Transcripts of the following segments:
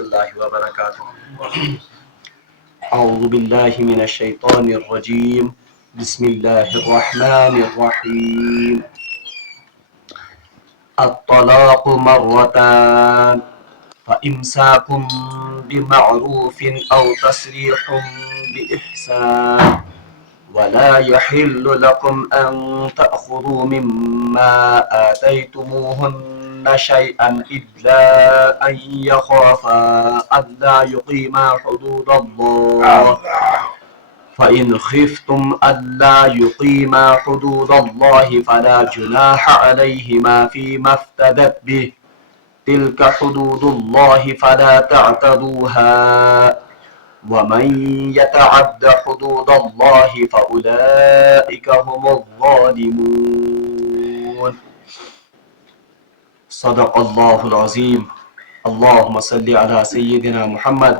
الله وبركاته. أعوذ بالله من الشيطان الرجيم. بسم الله الرحمن الرحيم. الطلاق مرتان فإمساك بمعروف أو تسريح بإحسان ولا يحل لكم أن تأخذوا مما آتيتموهن شيئا إلا أن يخافا ألا يقيما حدود الله فإن خفتم ألا يقيما حدود الله فلا جناح عليهما فيما افتدت به تلك حدود الله فلا تعتدوها ومن يتعد حدود الله فأولئك هم الظالمون. صدق الله العظيم. اللهم صل على سيدنا محمد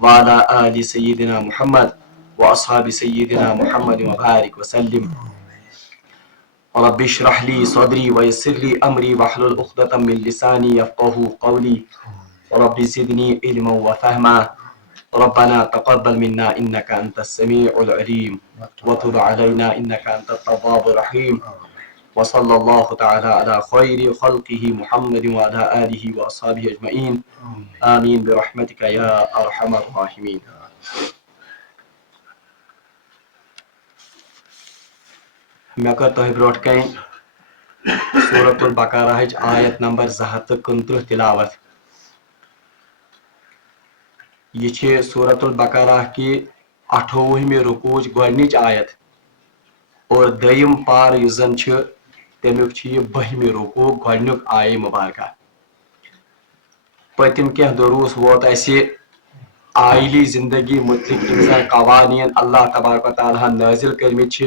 وعلى آل سيدنا محمد وأصحاب سيدنا محمد وبارك وسلم. رب اشرح لي صدري ويسر لي أمري واحلل عقدة من لساني يفقهوا قولي رب زدني علما وفهما. ربنا تقبل منا إنك أنت السميع العليم وتب علينا إنك أنت التواب الرحيم. وصلى الله تعالى على خير خلقه محمد وعلى آله وأصحابه أجمعين. آمين برحمتك يا أرحم الراحمين. مےٚ کٔر تۄہہِ برونٛٹھ کَنۍ سورۃ البقرہٕچ آیت نمبر 229 تلاوت. یہ چھِ سورۃ البقرہ کی 28ویں رکوعٕچ گۄڈنِچ آیت اور دوٚیِم پار یُس زن چھِ تمیُک چھِ یہِ 20مہِ رکوع گۄڈنیُک آیہِ مبارکہ. پٔتِم کینٛہہ دروٗس ووت اَسہِ آیلی زندگی متعلق یِم زن قوانین اللہ تبارک و تعالیٰ نٲزِل کٔرمٕتۍ چھِ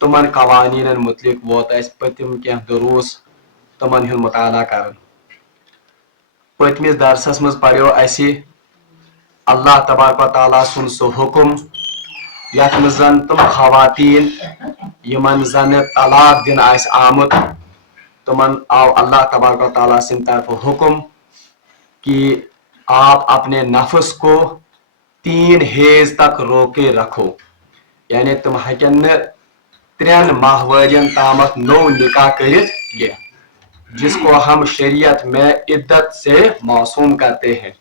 تمن قوانینن متعلق ووت اَسہِ پٔتِم کینٛہہ دروٗس تمن ہُنٛد مطالعہ کران. پٔتمِس درسس منٛز پریو اَسہِ اللہ تبارک و تعالیٰ سُنٛد سُہ حُکم یتھ منٛز زن تم خواتین یمن زن طلاق دِنہٕ آسہِ آمُت تمن آو اللہ تبارک و تعالیٰ سٕنٛدِ طرفہٕ حُکم کہ آپ اپنے نفس کو 3 حیض تک روکے رکھو. یعنی تم ہیٚکن نہٕ 3 ماہوارین تامت نو نکاح کرت کینٛہہ جس کو ہم شریعت میں عدت سے معصوم کرتے ہیں.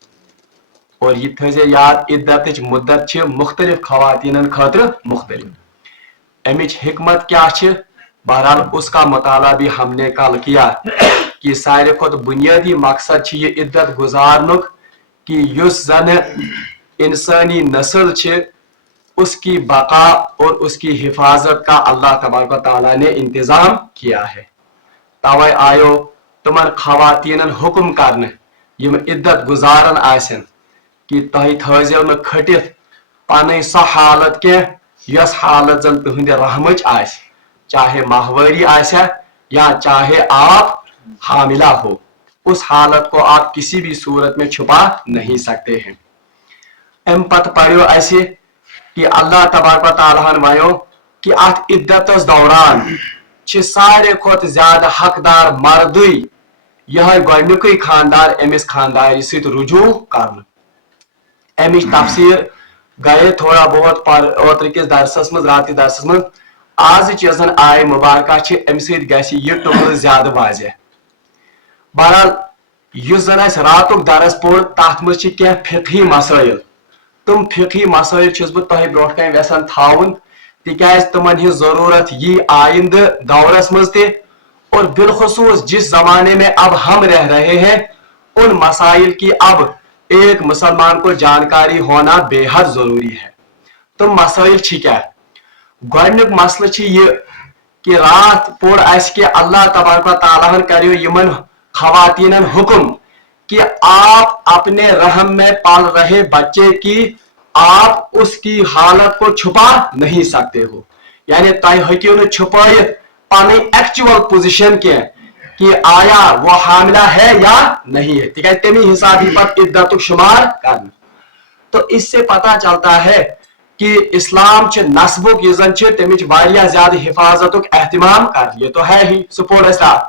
اور یہ تھٲیزِ یاد عدتٕچ مدت چھِ مختلف خواتینن خٲطرٕ مختلف. امِچ حکمت کیا چھِ؟ بہرحال اس کا مطالعہ بھی ہم نے کل کیا کہ ساروی کھۄتہٕ بنیادی مقصد چھِ یہِ عدت گزارنُک کہ یُس زن انسانی نسل چھِ اس کی بقا اور اس کی حفاظت کا اللہ تبارک و تعالیٰ نے انتظام کیا ہے. توے آیو تمن خواتینن حکم کرنہٕ یم عدت گزارن آسن کہ تُہۍ تھٲیزیو نہٕ کھٔٹِتھ پنٕنۍ سۄ حالت کینٛہہ یۄس حالت زن تُہنٛدِ رحمٕچ آسہِ, چاہے ماہواری آسیا یا چاہے آپ حاملہ ہو. اس حالت کو آپ کسی بھی صورت میں چھپا نہیں سکتے ہیں. ام پتہٕ پریو اَسہِ کہ اللہ تبارک و تعالیٰ ہن ونیو کہ اتھ عدتس دوران چھِ ساروی کھۄتہٕ زیادٕ حقدار مردٕے یِہوٚے گۄڈنیُکُے خاندار أمِس خاندارِ سۭتۍ رجوع کرنہٕ. امِچ تفسیٖر گٔیے تھوڑا بہت اوترٕکِس درسس منٛز راتکِس درسس منٛز. آزٕچ یۄس زن آیہِ مبارکہ چھِ امہِ سۭتۍ گژھِ یہِ ٹُکرٕ زیادٕ واضح. بہرحال یُس زن اسہِ راتُک درس پوٚر تتھ منٛز چھِ کینٛہہ فقہی مسٲیل. تم فقہی مسائل چھُس بہٕ تۄہہِ برونٛٹھ کَنۍ یژھان تھاوُن تِکیازِ تمن ہٕنٛز ضروٗرت یی آئندہ دورس منٛز تہِ اور بالخصوص جس زمانے میں اب ہم رہ رہے ہیں ان مسائل کی اب ایک مسلمان کو جانکاری ہونا بے حد ضروری ہے. تم مسائل چھ کیا؟ گۄڈنیُک مسلہٕ چھُ یہِ کہ رات پوٚر اَسہِ کہ اللہ تبارک و تعالیٰ ہن کریو یمن خواتینن حکم کہ آپ اپنے رحم میں پال رہے بچے کی آپ اس کی حالت کو چھپا نہیں سکتے ہو. یعنی تُہۍ ہیٚکِو نہٕ چھپٲیِتھ پنٕنۍ ایکچوئل پوزیشن کینٛہہ کہ آیا وہ حاملہ ہے یا نہیں ہے تِکیازِ تمی حساب ہی پتہٕ عدتُک شمار کرنہٕ. تو اس سے پتہ چلتا ہے کہ اسلام چھ نسبُک یُس زن چھِ تمِچ واریاہ زیادٕ حفاظتُک اہتمام کر. یہ تو ہے ہی سپورٹ اسہِ راتھ.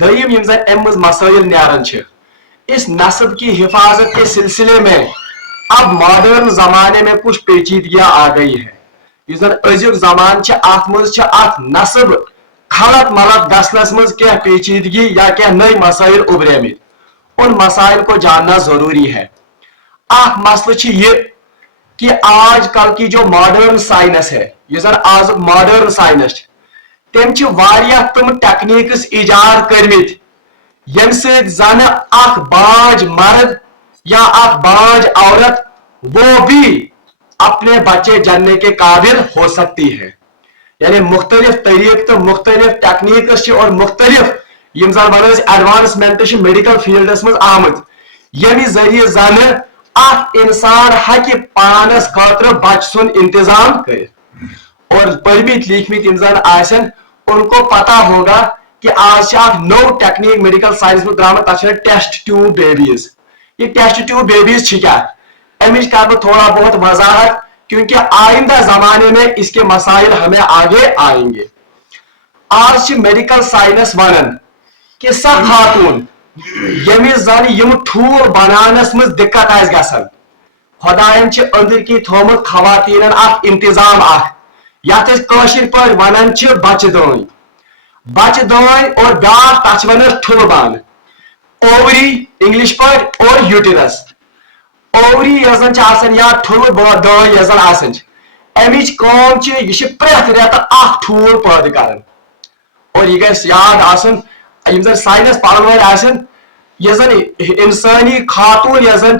دوٚیِم یِم زن امہِ منٛز مسٲیل نیران چھِ इस नस्ब की हिफाजत के सिलसिले में अब मॉडर्न जमाने में कुछ पेचीदगियां आ गई है। अजुक जमान अत नस्ब खलत मलत गसनस मज क्या पेचीदगी या क्या नई मसाइल उभरे उन मसाइल को जानना जरूरी है। मसला ये कि आजकल की जो मॉडर्न साइंस है, आज मॉडर्न साइंस तम तम टेक्निक्स इजाद कर्मित यम जन बाज मर्द या बाज औरत वो भी अपने बच्चे जनने के काबिल हो सकती है। यानी मुख्तलिफ तरीक तो मुख्तलिफ टेक्निक्स और मुख्तलिफ एडवांसमेंट मेडिकल फील्डस मज आमत यमि जरिए जन इंसान हक पानस खतर बच सुन इंतजाम कर। और पढ़मित लिखमित इंसान आसन उनको पता होगा कि आज नौ टेक्निक मेडिकल साइंस में द्रामत टेस्ट ट्यूब बेबीज। ये टेस्ट ट्यूब बेबीज क्या अमिच कर थोड़ा बहुत वजाहत, क्योंकि आइंदा जमाने में इसके मसाइल हमें आगे आएंगे। आज मेडिकल साइंस वन कि स खातून यमिस जन यम ठूल बनानस मज दिक्कत आस गसन खुदायन अंदर की थोमुत खवातीन इंतजाम यशिर पर वन बच्चे दान और ब्या तथ वन ठुल बान ओवरी इंग्लिश पर और यूटिरस। ओवरी यजन या ठुल दान यजन अमिच कम यह प्रेथ रेत ठूल पैदा कर। और यह गस याद आसन यम साइंस पढ़न वाल यजन इंसानी खातून यजन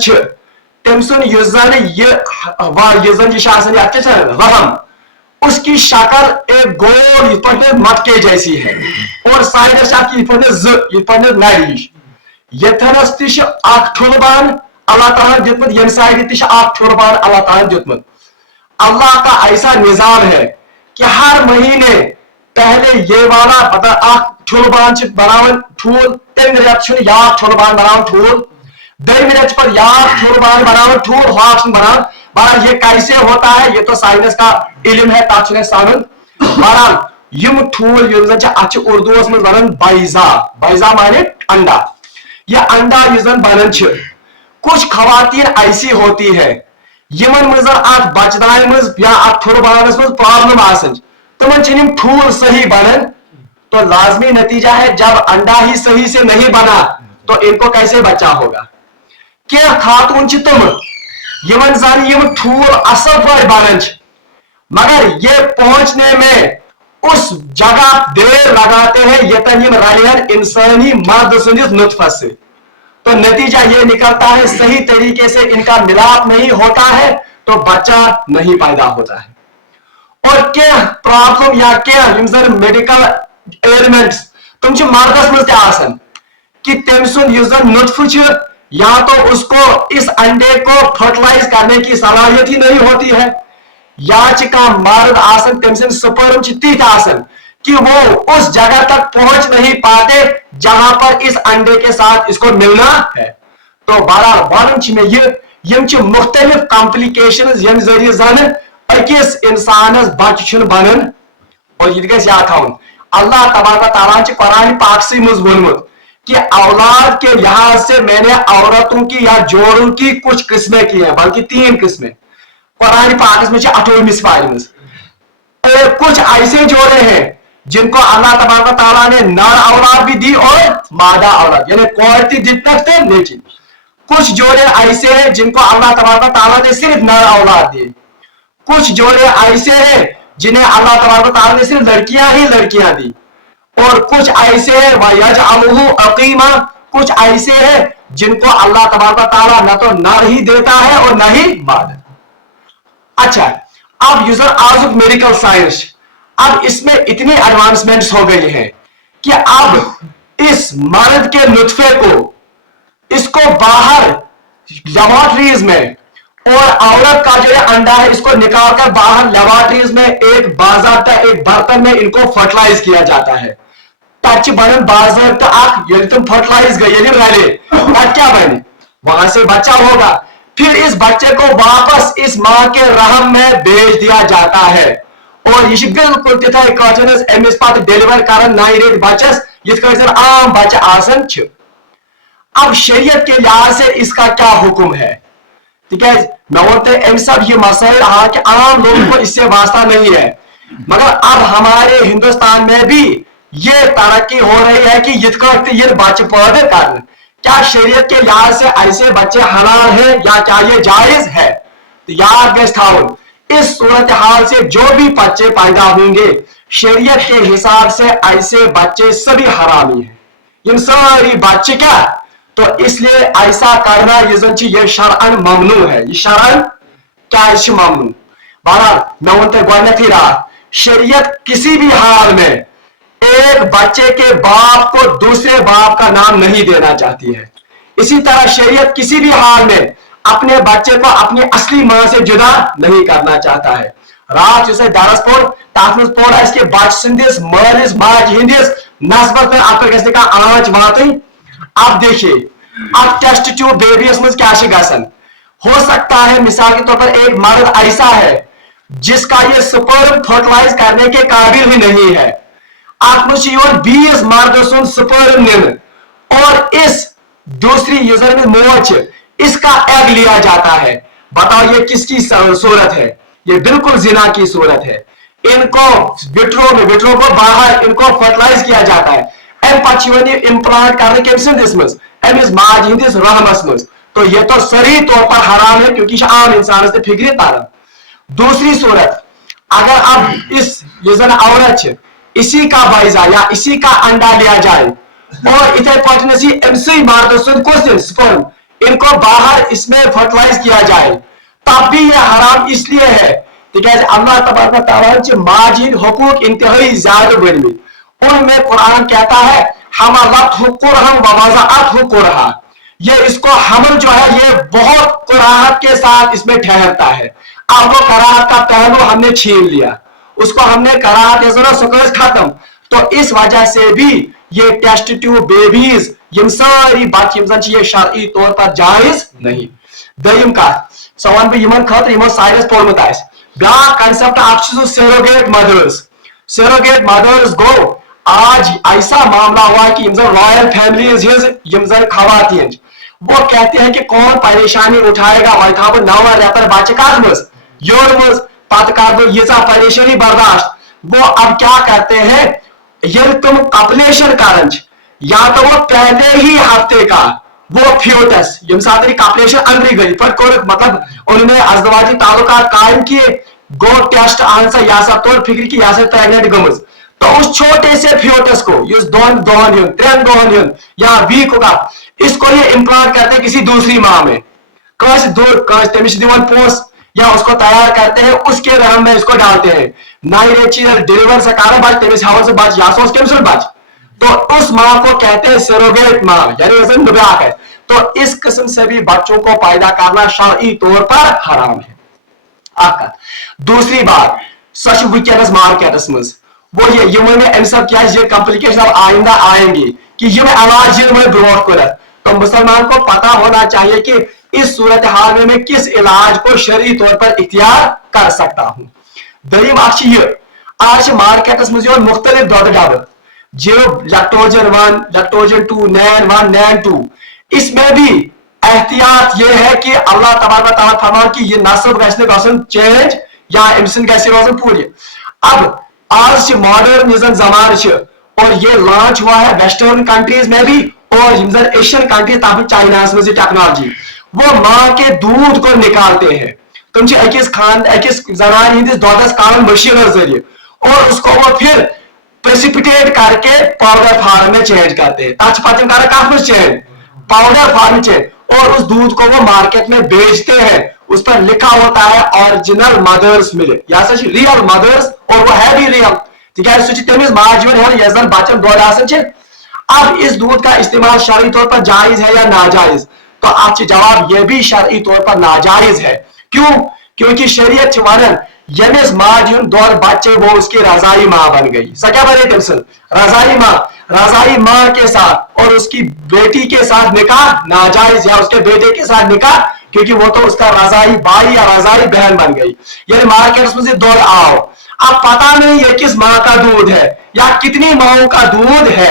तम सुन रहम उसकी शक्ल एक गोल मटके जैसी है और साइडस नरिश यथनस तुलबान अल्लाह ताला दितमत यम साइड तुलबान अल्लाह ताला दितमत। अल्लाह का ऐसा निजाम है कि हर महीने पहले ये वाला ठुलबान बनावन ठूल तम रेत या ठुलबान बनावन ठूल दम रेत पर या ठुलबान बनावन ठूल हाथ बनावन। बहरहाल ये कैसे होता है ये तो साइंस का इल्म है तथ सानुन। बहरहाल यम ठूल उर्दू में वन बैजा, बैजा माने अंडा। यह अंडा यन बनन कुछ खवातीन ऐसी होती है यमन मज बचदान मज या ठुलबानस मज प्रॉब्लम आसन तमन ठूल सही बनन। तो लाजमी नतीजा है जब अंडा ही सही से नहीं बना तो इनको कैसे बच्चा होगा। क्या खातून तुम यमन जन यम ठूल असल पे बनन मगर ये पहुंचने में उस जगह देर लगाते हैं यतन यम रलियन इंसानी मर्द सुनिस नुतफस से। तो नतीजा ये निकलता है सही तरीके से इनका मिलाप नहीं होता है तो बच्चा नहीं पैदा होता है। और क्या प्रॉब्लम या क्या मेडिकल एलिमेंट्स तुम मर्दस मज कि तम सुन नुतफ या तो उसको इस अंडे को फर्टिलाइज करने की सलाहियत ही नहीं होती है या मर्द आसन तम स्पर्म तिथ आसन कि वो उस जगह तक पहुंच नहीं पाते जहां पर इस अंडे के साथ इसको मिलना है। तो बहरहाल वन यम मुख्तलिफ कॉम्प्लिकेशन यम जरिए जन अकिस इंसानस बच्चे बनन। और यह गस याद थवन अल्लाह तबारक तआला कुरान पाक से मज वोनमुत कि औलाद के लिहाज से मैंने औरतों की या जोड़ों की कुछ किस्में की हैं, बल्कि 3 किस्में कुरान पाक में 28 पारे में। और कुछ ऐसे जोड़े हैं जिनको अल्लाह तबारक तआला ने नर औलाद भी दी और मादा औलाद यानी क्वालिटी जितना थे लेकिन कुछ जोड़े ऐसे हैं जिनको अल्लाह तबारक तआला ने सिर्फ नर औलाद दी। कुछ जोड़े ऐसे हैं जिन्हें अल्लाह तबारक तआला ने सिर्फ लड़कियां ही लड़कियां दी। और कुछ ऐसे हैं वयजअलहु अकीमा, कुछ ऐसे हैं जिनको अल्लाह तबारक तआला न तो नर ही देता है और न ही मादा। अच्छा, अब आजुक मेडिकल साइंस अब इसमें इतनी एडवांसमेंट्स हो गई हैं कि अब इस मर्द के नुतफे को इसको बाहर लेबोरेटरीज में और औरत का जो अंडा है इसको निकालकर बाहर लेबोरेटरीज में एक बाज़ाब्ता एक बर्तन में इनको फर्टिलाइज किया जाता है। तच बन बाज़ाब्ता तुम फर्टिलाइज गए क्या बने वहां से बच्चा होगा। फिर इस बच्चे को वापस इस मां के रहम में भेज दिया जाता है और यह बिल्कुल तिथाई काचनस एमिस पत डिलीवर कर 9 रेट बच्चस यिथ आम बच्चे आसन छ। اب شریعت کے لحاظ سے اس کا کیا حکم ہے؟ ٹھیک ہے، میں بولتے ام سب یہ مسائل کہ عام لوگوں کو اس سے واسطہ نہیں ہے، مگر اب ہمارے ہندوستان میں بھی یہ ترقی ہو رہی ہے کہ یہ بچے پیدا کرنا، کیا شریعت کے لحاظ سے ایسے بچے حلال ہیں یا کیا یہ جائز ہے؟ تو یاد گژھِ تھاؤن اس صورتحال سے جو بھی بچے پیدا ہوں گے شریعت کے حساب سے ایسے بچے سبھی حرامی ہیں، یہ ساری بچے کیا، تو اس لیے ایسا کرنا یہ شرعن ممنوع ہے، یہ شرعن کیا ممنوع۔ بہرحال میں ونتے گۄڈنیتھٕے راتھ شریعت کسی بھی حال میں ایک بچے کے باپ کو دوسرے باپ کا نام نہیں دینا چاہتی ہے، اسی طرح شریعت کسی بھی حال میں اپنے بچے کو اپنی اصلی ماں سے جدا نہیں کرنا چاہتا ہے۔ رات اسے درس پور تک مز پور اس کے بچ سندس مالس ماج ہندس نسبت میں آپ گھس آنچ واتن۔ اب دیکھیے اب ٹیسٹ ٹیوب بیبیس مز کیا گژھان، ہو سکتا ہے مثال کے طور پر ایک مرد ایسا ہے جس کا یہ سپرم فرٹیلائز کرنے کے قابل ہی نہیں ہے، آپ مجھ 20 مرد سن سپرم نن اور اس دوسری یوزر میں موچ اس کا ایگ لیا جاتا ہے، بتاؤ یہ کس کی صورت ہے؟ یہ بالکل زنا کی صورت ہے۔ ان کو وٹرو کو باہر ان کو فرٹیلائز کیا جاتا ہے، ام پہ امپلانٹ کرنے کے سندس مز امس ماج ہندس رحمس مز، تو یہ تو صریح طور پر حرام ہے کیونکہ عام انسان سے فکر تارن۔ دوسری صورت اگر اب اس یہ زن عورت اسی کا بیضہ یا اسی کا انڈا لیا جائے اور اتنے پٹنسی امسی مرد سن کس سپرم ان کو باہر اس میں فرٹیلائز کیا جائے تب بھی یہ حرام اس لیے ہے تاکہ اللہ تبارک تعالیٰ کے ماج ہند حقوق انتہائی زیادہ بڑھمت، ان میں قرآن کہتا ہے حملت قرہم ووضعت قرہا، یہ اس کو حمل جو ہے یہ بہت قراحت کے ساتھ اس میں ٹھہرتا ہے، اب وہ قراحت کا پہلو ہم نے چھین لیا، اس کو ہم نے قراحت سکوز ختم، تو اس وجہ سے بھی یہ ٹیسٹ ٹیوب بیبیز یم ساری بات یہ شرعی طور پر جائز نہیں۔ دویم کت سو ون بہ یمن خاطر یمو سائنس پورمت آس، بیاکھ کنسپٹ اکھ چھ سیروگیٹ مدرز۔ سیروگیٹ مدرز گو آج ایسا معاملہ ہوا ہے کہ یم زن رائل فیملیز ہز یم زن خواتین وہ کہتے ہیں کہ کون پریشانی اٹھائے گا، وی تھا بہ 9 ریتر بچہ کت مز یور مز پتہ کر بہ ییژا پریشانی برداشت، وہ اب کیا کرتے ہیں یل تم کپلیشن کرن یا تو وہ پہلے ہی ہفتے کا وہ فیوٹس یم سات کپلیشن اندری گئی پر مطلب انہوں نے ازدواجی تعلقات قائم کیے، گو ٹیسٹ آن سا یا سا طور فکر کی یا سا پریگنٹ گمز، تو اس چھوٹے سے فیوٹس کو اس 2 دہن 3 دہن یا ویک کا اس کو یہ امپلانٹ کرتے ہیں کسی دوسری ماں میں، تمس دان پونس یا اس کو تیار کرتے ہیں اس کے رحم میں اس کو ڈالتے ہیں، نئی ریچی ڈیلیور سے کارا بچ تمس ہاؤ سے بچ یا سو کم سن بچ، تو اس ماں کو کہتے ہیں سیروگیٹ ماں یعنی وزن نبیاک ہے، تو اس قسم سے بھی بچوں کو پیدا کرنا شرعی طور پر حرام ہے۔ دوسری بات سچ ونکس مارکیٹس مز وہ یہ ام سب کیا یہ کمپلیکیشن اب آئندہ آئیں گی کہ یہ علاج برو کرت، تو مسلمان کو پتا ہونا چاہیے کہ اس صورتحال میں کس علاج کو شرعی طور پر اختیار کر سکتا ہوں۔ دویم اکھ یہ آج مارکیٹس مز مختلف دودھ ڈبہ جو لیکٹوجن 1 لیکٹوجن 2 نین 1 نین 2، اس میں بھی احتیاط یہ ہے کہ اللہ تبارک و تعالیٰ فرمان کہ یہ نسل گھن چینج یا ام سن گھس روزن پوری۔ اب آج ماڈرن زمانہ اور یہ لانچ ہوا ہے ویسٹرن کنٹریز میں بھی اور ایشین کنٹریز تک چائنا میں ٹیکنالوجی، وہ ماں کے دودھ کو نکالتے ہیں، تم اکس زنان ہندس دودس کڑان مشین ذریعے اور اس کو وہ پھر پریسیپیٹیٹ کر کے پاؤڈر فارم میں چینج کرتے ہیں، تک پتہ کر کت مز چینج پاؤڈر فارم چینج، اور اس دودھ کو وہ مارکیٹ میں بیچتے ہیں، اس پر لکھا ہوتا ہے اوریجنل مدرس ملک یا ریئل مدرس، اور وہ ہے بھی ریئل تک سہ تمس ماجہ یس زن بچن دود آسان۔ اب اس دودھ کا استعمال شرعی طور پر جائز ہے یا ناجائز، تو ات جواب یہ بھی شرعی طور پر ناجائز ہے، کیوں؟ کیونکہ شریعت ونان یمس ماج ہند دود بچے وہ اس کی رضائی ماں بن گئی، سا کیا بنے تم سن رضائی ماں کے ساتھ اور اس کی بیٹی کے ساتھ نکاح ناجائز، یا اس کے بیٹے کے ساتھ نکاح کیونکہ وہ تو اس کا رضائی بھائی یا رضائی بہن بن گئی، یعنی مارکیٹ میں دودھ آؤ अब पता नहीं ये किस माँ का दूध है या कितनी माओं का दूध है,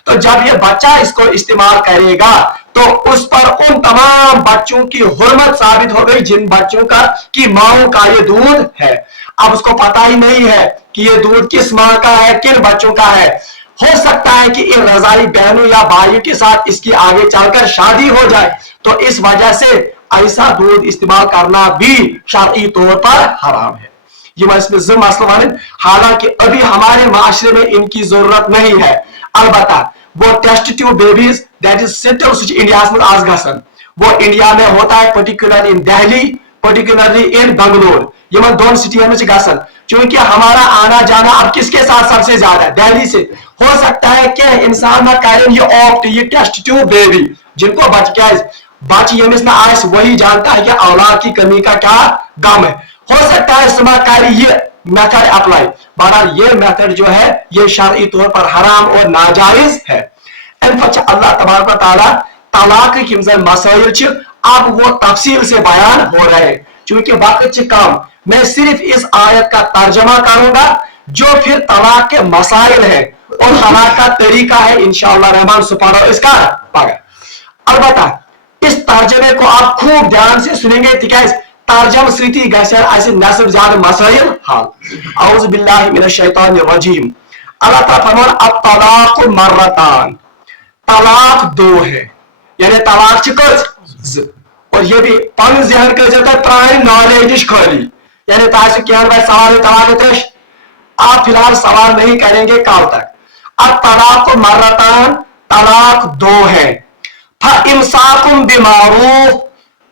तो जब ये बच्चा इसको इस्तेमाल करेगा तो उस पर उन तमाम बच्चों की हुर्मत साबित हो गई जिन बच्चों का कि माओं का ये दूध है। अब उसको पता ही नहीं है कि ये दूध किस माँ का है, किन बच्चों का है। हो सकता है कि इन रजाई बहनों या भाइयों के साथ इसकी आगे चलकर शादी हो जाए, तो इस वजह से ऐसा दूध इस्तेमाल करना भी शरई तौर पर हराम है। ये मसला, हालांकि अभी हमारे माशरे में इनकी जरूरत नहीं है। अलबत्ता वो test tube babies that is सिर्फ इंडिया में आज गसन, वो इंडिया में होता है, particularly in Delhi, particularly in Bangalore, ये दोनों सिटियों में गसन। क्योंकि हमारा आना जाना अब किसके साथ सबसे ज्यादा है, दिल्ली से। हो सकता है कि इंसान ना करें ये ऑप्ट, ये टेस्ट ट्यूब बेबी जिनको बच यमिस ना आस वही जानता है कि औलाद की कमी का क्या गम है। हो सकता है सुमा करे ये मेथड अप्लाई, बहरहाल ये मेथड जो है ये शरई तौर पर हराम और नाजायज है। अल्लाह तबारक व तआला तलाक की मसाइल अब वो तफसील से बयान हो रहे हैं। चूंकि वक्त कम, मैं सिर्फ इस आयत का तर्जमा करूंगा जो फिर तलाक के मसाइल है और तलाक का तरीका है, इंशाअल्लाह रहमान सुपारो इसका पागा। अलबत्ता इस तर्जमे को आप खूब ध्यान से सुनेंगे, तिकाज तर्जम स्थिति गैसे ऐसे नसब ज्यादा मसाइल हाल। औज़ु बिल्लाहि मिनश शैतानिर रजीम। अल्लाह ताला फरमान अब तलाक मर्रतान, तलाक दो है, यानी तलाक च और ये भी पन जहन कर जाता है प्राइम नॉलेज खाली, यानी ताकि क्या भाई सवाल तलाक त्रेश आप फिलहाल सवाल नहीं करेंगे कल तक। अब तलाक मर्रतान, तलाक दो है। फइम्साकुम बिमारूफ,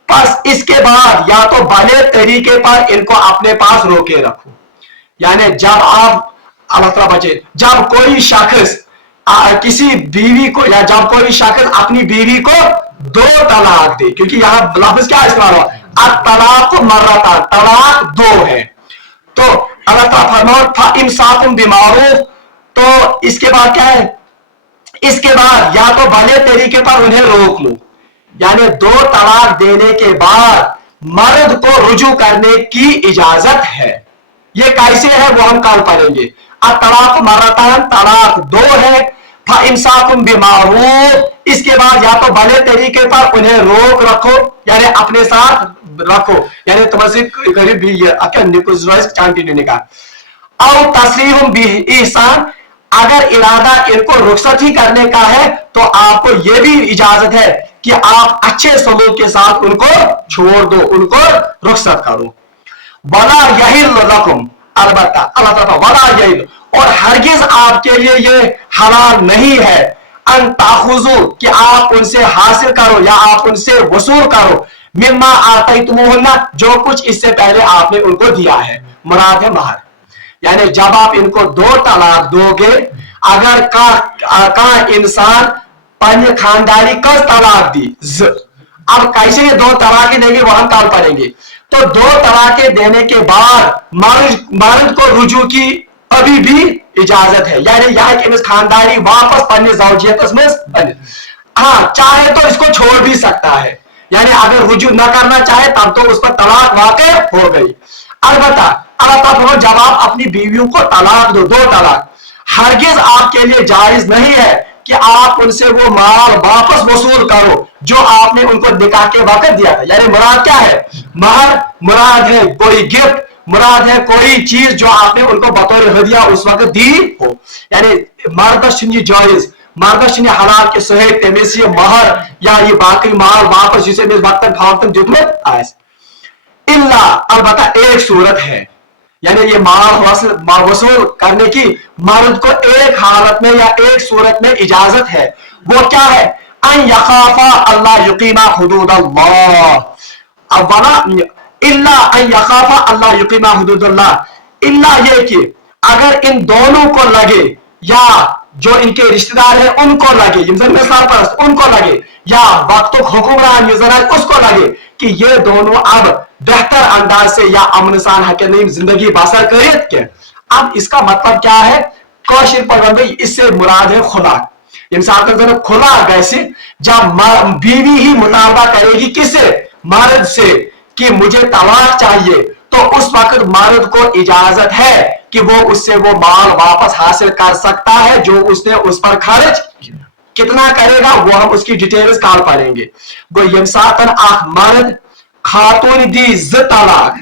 बस इसके बाद या तो भले तरीके पर इनको अपने पास रोके रखो। यानी जब आप अल्लाह ताला बचे, जब कोई शख्स किसी बीवी को या जब कोई शख्स अपनी बीवी को दो तलाक दे, क्योंकि यहां लफ्ज क्या इस्तेमाल हुआ, अब तलाक मर्रतान, तलाक दो है, तो अल्लाह ताला फरमाता फइम्साकुम बिमारूफ, तो इसके बाद क्या है, इसके बाद या तो भले तरीके पर उन्हें रोक लो। यानी दो तलाक देने के बाद मर्द को रुजू करने की इजाजत है। ये कैसे है वो हम कल पढ़ेंगे। अब तलाक मर्रतान, तलाक दो है। फइम्साकुम बिमारूफ, इसके बाद या तो भले तरीके पर उन्हें रोक रखो, यानी अपने साथ रखो, यानी तुमसे करीब भी कंटिन्यू का। और तस्रीहुम बिइहसान, अगर इरादा इनको रुखसत ही करने का है तो आपको यह भी इजाजत है कि आप अच्छे सलूक के साथ उनको छोड़ दो, उनको रुखसत करो। वला यहिल लकुम, अलबत्ता अल्लाह ताला वला यहिल, और हरगिज आपके लिए ये हलाल नहीं है अन ताखुजू, कि आप उनसे हासिल करो या आप उनसे वसूल करो, मिम्मा आतैतुमुहुन्ना, जो कुछ इससे पहले आपने उनको दिया है, मुराद है महर। यानी जब आप इनको दो तलाक दोगे, अगर का इंसान पन्य खानदारी कस तलाक दी, अब कैसे ये दो तलाकें देंगे वो हम कल पढ़ेंगे। तो दो तलाकें देने के बाद मर्द को रुजू की अभी भी इजाजत है, यानी यह कि खानदारी वापस पन्य ज़ौजियत में, हाँ चाहे तो इसको छोड़ भी सकता है, यानी अगर रुजू न करना चाहे तब तो उस पर तलाक वाक़ई हो गई। अलबत्ता अल्लाह ताला जब आप अपनी बीवियों को तलाक दो, दो तलाक, हरगिज आपके लिए जायज नहीं है कि आप उनसे वो माल वापस वसूल करो जो आपने उनको निकाह के वक्त दिया था। यानी मुराद क्या है, महर मुराद है कोई गिफ्ट, मुराद है कोई चीज जो आपने उनको बतौर हदिया उस वक्त दी हो। यानी मर्दश जायज, मर्दश हलाल के सहित तमिस ये महर या ये बाकी माल वापस जिसे वक्त दितमत आस इल्ला, अलबत्ता एक सूरत है, यानी ये माल वसूल करने की मर्द को एक हालत में या एक सूरत में इजाजत है। वो क्या है, अन यखाफा अल्लाह युकीमा हुदूदल्लाह, अब वाला इल्ला अन यखाफा अल्लाह युकीमा हुदूदल्लाह, इल्ला ये कि अगर इन दोनों को लगे या जो इनके रिश्तेदार हैं उनको लगे, सरपरस्त उनको लगे, या वक्त हुक्मरान उसको लगे कि ये दोनों अब बेहतर अंदाज से या अमन सान हकीम जिंदगी बसर करें के। अब इसका मतलब क्या है, कौशिक पर इससे मुराद है खुला। इंसान खुला कैसे, जब बीवी ही मुतालबा करेगी किससे, मर्द से कि मुझे तलाक चाहिए, तो उस वक्त मर्द को इजाजत है कि वो उससे वो माल वापस हासिल कर सकता है जो उसने उस पर खर्च कितना करेगा, वो हम उसकी डिटेल्स कल पढ़ेंगे। गो यम सातन आख मर्द खातून दी ज तलाक,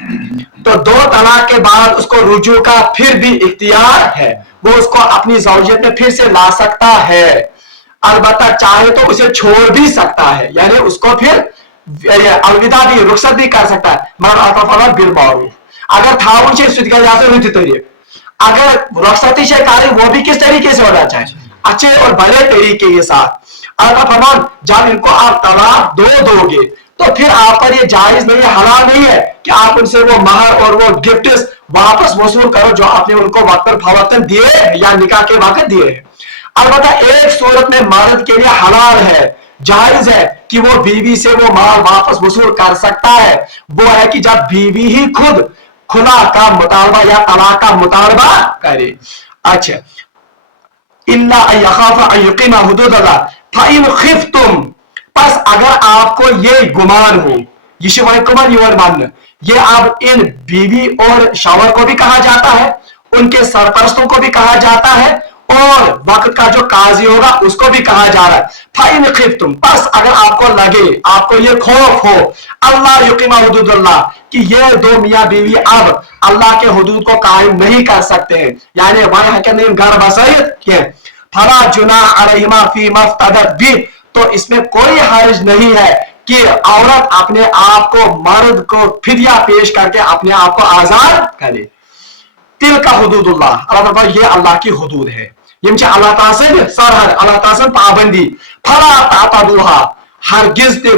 तो 2 तलाक के बाद उसको रुजू का फिर भी इख्तियार है, वो उसको अपनी ज़ौजियत में फिर से ला सकता है। अलबत्ता चाहे तो उसे छोड़ भी सकता है, यानी उसको फिर अलविदा भी रुखसत भी कर सकता है, मगर अतफला बिल मारूफ। अगर थाउन से सुध कर जाते रुत तरीके, अगर रुखसती से कार्य वो भी किस तरीके से होना चाहिए, अच्छे और बड़े तरीके के साथ। अल्लाह फरमान जब इनको आप तलाक दोगे तो फिर आप पर ये जायज नहीं है, हलाल नहीं है कि आप उनसे वो महर और वो गिफ्ट्स वापस वसूल करो जो आपने उनको वक्त पर फवक्तन दिए या निकाह के वक्त दिए हैं। अलबत्ता एक सूरत में मर्द के लिए हलाल है, जायज है कि वो बीवी से वो माल वापस वसूल कर सकता है, वो है कि जब बीवी ही खुद खुला का मुतालबा या तलाक का मुतालबा करे। अच्छा, इल्ला यखाफा अन युकीमा हुदूदल्लाह फइन खिफ्तुम, बस अगर आपको ये गुमान हो, ये अब इन बीवी और शावर को भी कहा जाता है, उनके सरपरस्तों को भी कहा जाता है, और वक्त का जो काजी होगा उसको भी कहा जा रहा है। फाइन खिफ्तुम, बस अगर आपको लगे, आपको ये खौफ हो, अल्लाह युकीमा हुदूदल्लाह, कि ये 2 मियाँ बीवी अब अल्लाह के हुदूद को कायम नहीं कर सकते हैं, यानी वहां के नहीं घर बसैत के, फला जुनाह अलैहिमा फी मफ्तदत भी, तो इसमें कोई हर्ज नहीं है कि औरत अपने आप को मर्द को फिदिया पेश करके अपने आप को आजाद करे। तिल का हुदूदुल्लाह, अल्लाह ये अल्लाह की हुदूद है, यम अल्लाह तासन सरहद, अल्लाह तासन पाबंदी, फला तातदुहा, हरगिज ते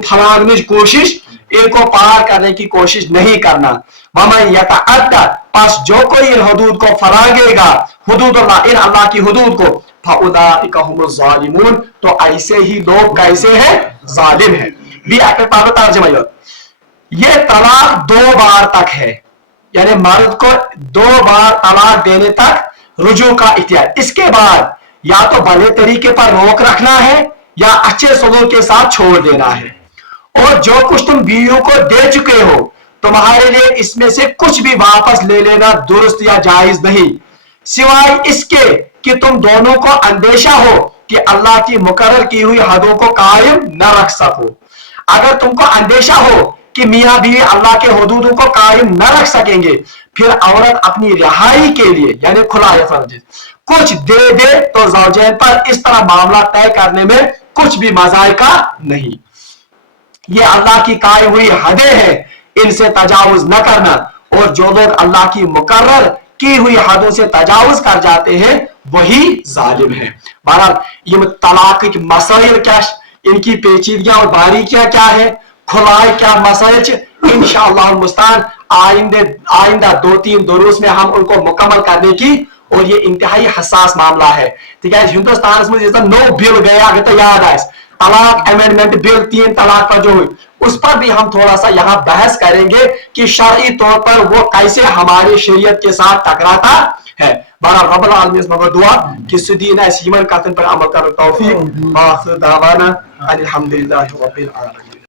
फलाने की कोशिश, इनको पार करने की कोशिश नहीं करना। वमन यतअद्दा, पास जो कोई इन हुदूद को फरागेगा, हुदूदुल्लाह, इन अल्लाह की हुदूद को, फउलाइका हुमुज़ ज़ालिमून, तो ऐसे ही लोग कैसे हैं, जालिम हैं। भी तर्जुमा, ये तलाक 2 बार तक है, यानी मर्द को 2 बार तलाक देने तक रुजू का इख्तियार, इसके बाद या तो भले तरीके पर रोक रखना है या अच्छे सलूक के साथ छोड़ देना है। और जो कुछ तुम बीवियों को दे चुके हो, तुम्हारे लिए इसमें से कुछ भी वापस ले लेना दुरुस्त या जायज नहीं, सिवाय इसके कि तुम दोनों को अंदेशा हो कि अल्लाह की मुकर्रर की हुई हदों को कायम न रख सको। अगर तुमको अंदेशा हो कि मियाँ बीवी अल्लाह के हुदूदों को कायम न रख सकेंगे, फिर औरत अपनी रिहाई के लिए, यानी खुला कुछ दे दे, तो ज़ौजैन पर इस तरह मामला तय करने में कुछ भी मज़ायका नहीं। ये अल्लाह की कायम हुई हदें हैं, इनसे तजावुज न करना, और जो लोग अल्लाह की मुकर्रर की हुई हदों से तजावुज कर जाते हैं वही जालिम है। बहरहाल ये तलाक की मसाइल क्या, इनकी पेचीदगियां और बारीकियां क्या है, खुलाए क्या मसाइल, इंशाअल्लाह मुस्तान आइंदा 2-3 दुरूस में हम उनको मुकम्मल करने की, और ये इंतहाई हसास मामला है। हिंदुस्तान में नो बिल गया तो याद आए, तलाक अमेंडमेंट बिल 3 तलाक पर जो हुई, उस पर भी हम थोड़ा सा यहाँ बहस करेंगे कि शरई तौर पर वो कैसे हमारी शरीयत के साथ टकराता है। बहरहाल रब्बुल आलमीन मगर दुआ कि सुदीन इस ईमान कथन पर अमल कर तौफीक, वाखिर दावाना अल्हम्दुलिल्लाहि रब्बिल आलमीन।